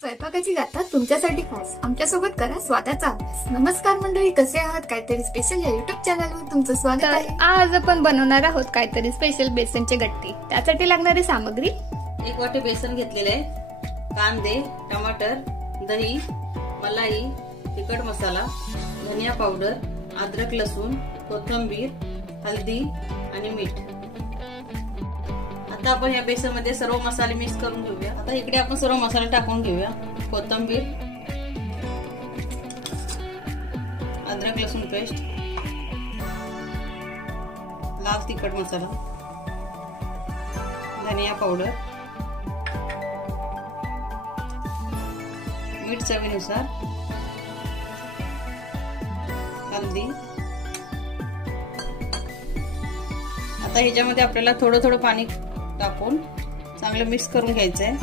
स्वयंपाकाची गाथा तुमच्यासाठी खास आमच्यासोबत करा स्वादाचा अभ्यास. नमस्कार मंडळी, कसे आहात? काहीतरी स्पेशल या युट्यूब चॅनलवर तुमचं स्वागत आहे. आज आपण बनवणार आहोत काहीतरी स्पेशल बेसनचे गट्टे. त्यासाठी लागणारी सामग्री: 1 वाटी बेसन घेतलेले आहे, कांदे, टमाटर, दही, मलाई, तिखट मसाला, धनिया पावडर, अद्रक लसूण, कोथिंबीर, हळदी आणि मीठ. आता आपण या बेसन मध्ये सर्व मसाले मिक्स करून घेऊया. आता इकडे आपण सर्व मसाले टाकून घेऊया. कोथिंबीर, अद्रक लसूण पेस्ट, लाल तिखट मसाला, धनिया पावडर, मीठ चवीनुसार, हळदी. आता ह्याच्यामध्ये आपल्याला थोडं थोडं पाणी टाकून चांगलं मिक्स करून घ्यायचंय.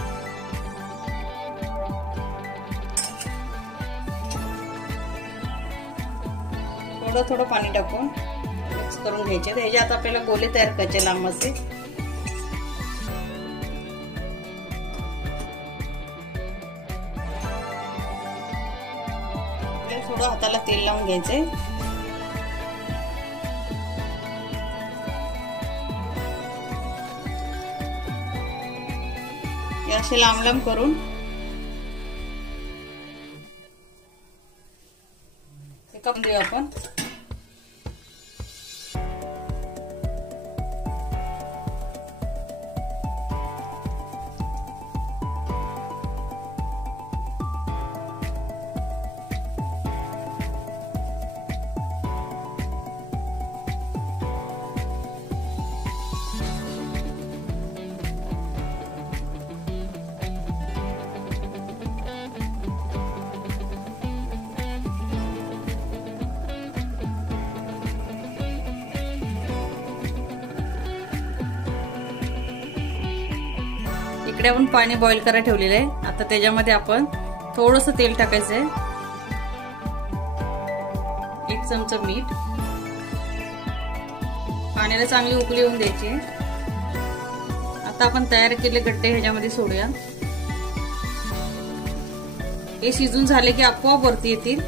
थोडं थोडं पाणी टाकून मिक्स करून घ्यायचे. ह्याच्यात आपल्याला गोले तयार करायचे लांब असे. थोडं हाताला तेल लावून घ्यायचंय. असे लांब लांब करून कापून देऊ आपण. इकडे आपण पाणी बॉईल करायला ठेवलेलं आहे. आता त्याच्यामध्ये आपण थोडंसं तेल टाकायचंय, 1 चमचा मीठ. पाण्याला चांगली उकळी येऊन द्यायची. आता आपण तयार केले गट्टे ह्याच्यामध्ये सोडूया. हे शिजून झाले की आपोआप वरती येतील.